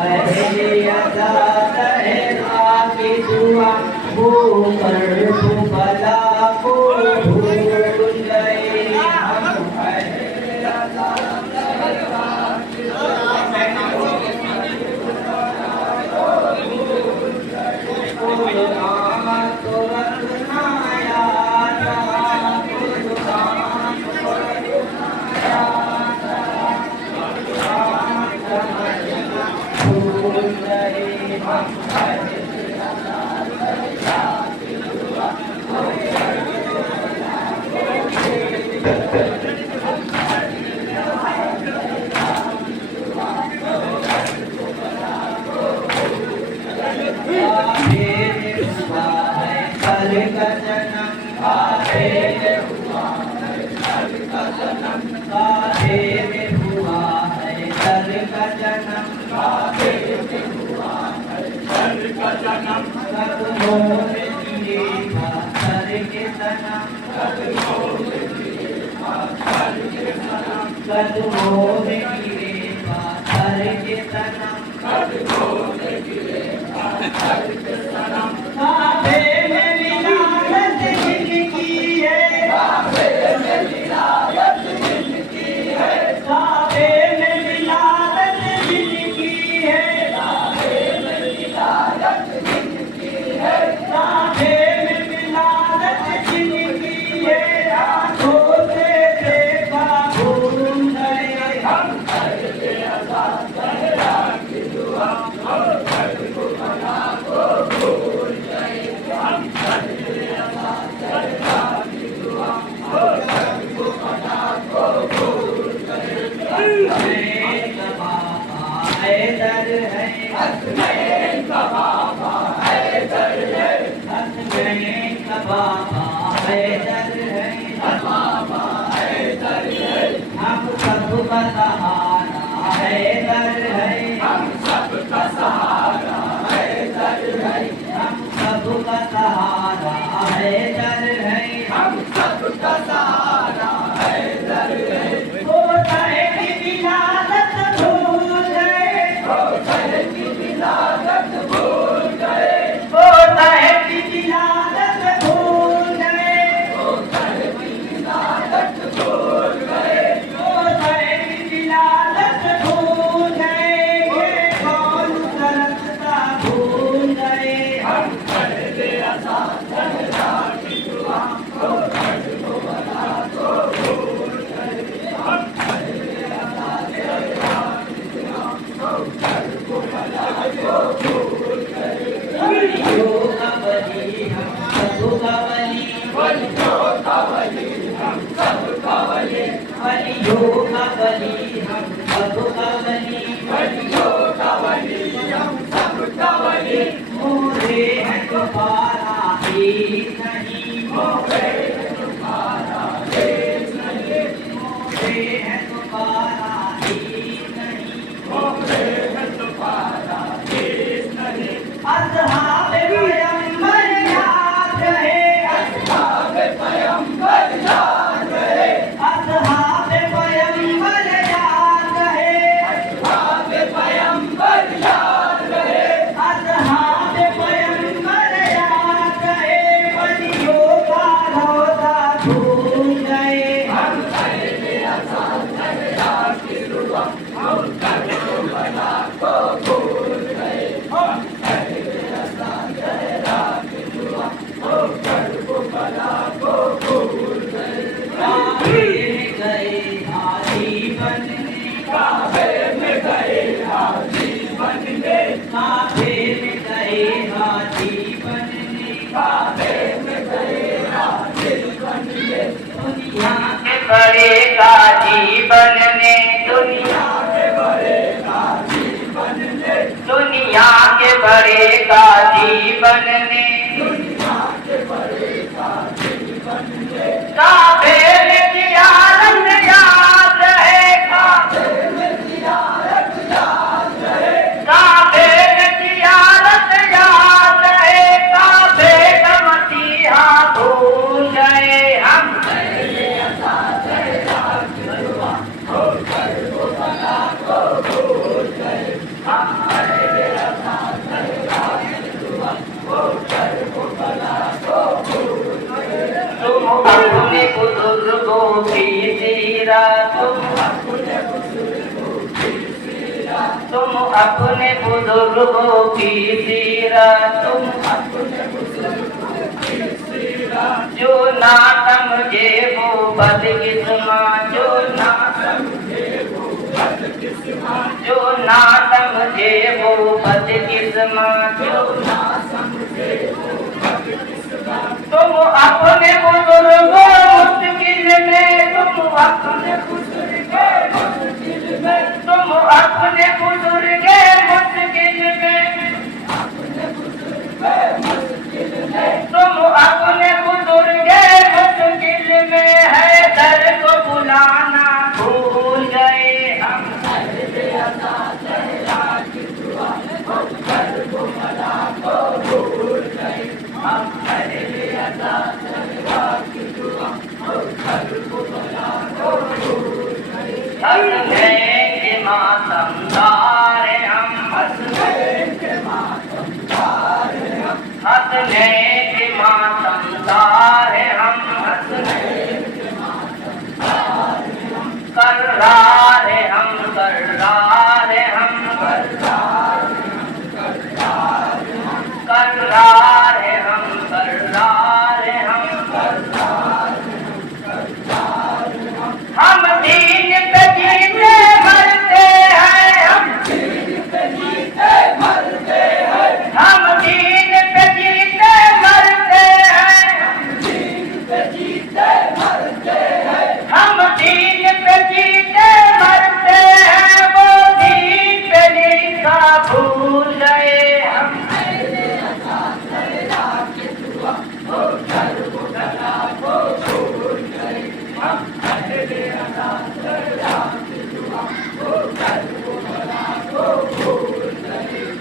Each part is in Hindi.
पहले आजाद है आगे दुआ वो कर भला को भूल गए हम पहले आजाद है आगे दुआ तो रखना याद तुम अपने बुजुर्गों की सीरत, तुम जो ना समझे वो बदकिस्मत, जो ना समझे वो बदकिस्मत, तुम अपने बुजुर्गों मुश्किल में, तुम अपने बुजुर्ग मुश्किल में, तुम अपने बुजुर्ग मुश्किल में, तुम अपने बुजुर्ग मुश्किल में है दर को बुलाना भूल गए हम। हंस गए के मातमदार हम, हंस गए के मातमदार हम, हंस गए के मातमदार हम, हंस गए के मातमदार हम, कर्रार हम, कर्रार हम, कर्रार हम, कर्रार हम, हम दीन पे जीते मरते हैं, हम दीन पे जीते मरते हैं, हम दीन पे जीते मरते हैं, हम दीन पे जीते मरते हैं, हम दीन पे जीते मरते हैं, वो दीन पे लिखा भूल गए हम।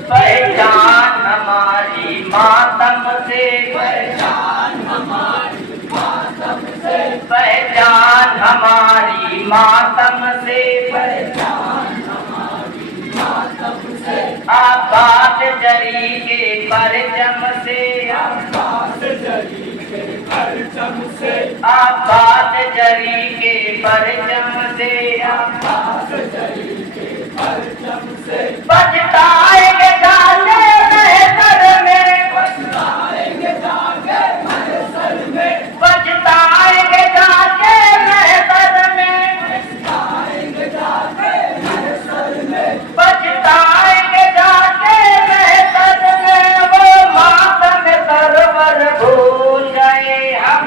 पहचान हमारी मातम से, पहचान हमारी मातम से, पहचान हमारी मातम से, पहचान हमारी मातम से, आबाद जरी के परचम से, आबाद जरी के परचम से, आबाद जरी के परचम से, आबाद जरी के परचम से, बजताएंगे जाने महफिल में, बजताएंगे जाने महफिल में, बजताएंगे जाने महफिल में, बजताएंगे जाने महफिल में, बजताएंगे जाने महफिल में, वो मातम सरवर भूल गए हम।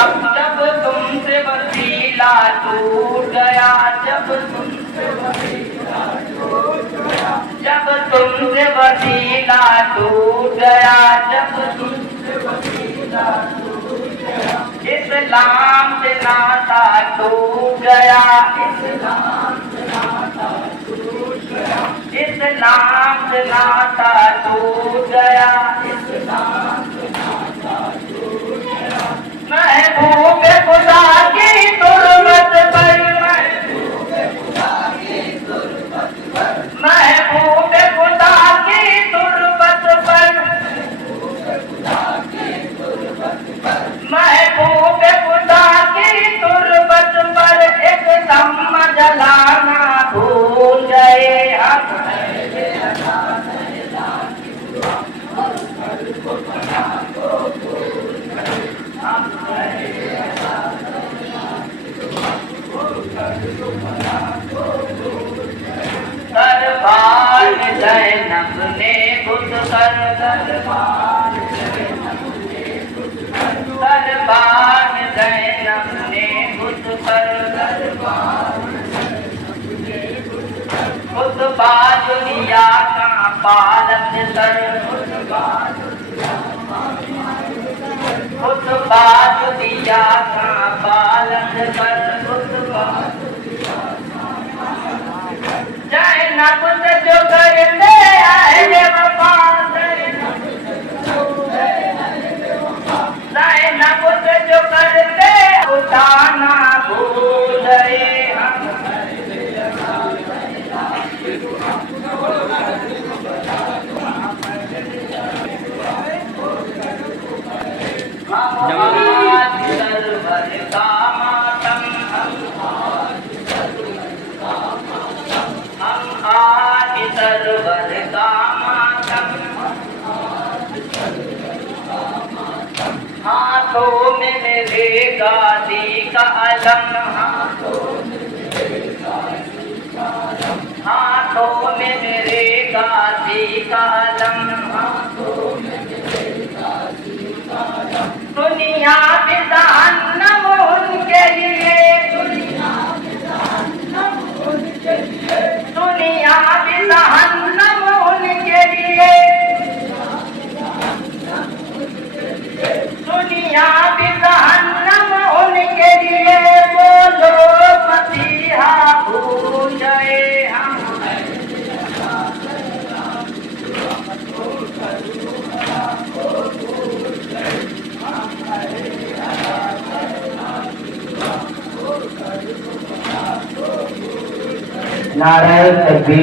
अब जब तुमसे वसीला टूट गया, जब तुमसे वसीला टूट गया, जब तुमसे वसीला टूट गया, जब तुमसे वसीला टूट गया, इस्लाम से नाता टूट गया, इस्लाम से नाता टूट गया, इस्लाम से नाता टूट गया, इस्लाम से नाता टूट गया, महबूब खुदा की तुरबत पर, महबूब खुदा की तुरबत पर, महबूब खुदा की तुरबत पर, महबूब खुदा की तुरबत पर एक दम जलाना भूल गए हम। दरबार ज़ैनब ने घुस कर, दरबार ज़ैनब ने घुस कर, खुतबा दुनिया का पालक कर, खुतबा दुनिया का पालक कर, ज़ैनब से जो करते आए वफा, ज़ैनब से जो करते उठाना भूल गए हम। कलम, हाथों में मेरे काशी कलम, दुनिया भी जहन्नम उनके लिए, दुनिया भी जहन्नम उनके लिए, दुनिया भी जहन्नम उनके लिए, दुनिया भी जहन्नम उनके लिए। बोलो मसीहा भूषे हम, नारायण तकबीर।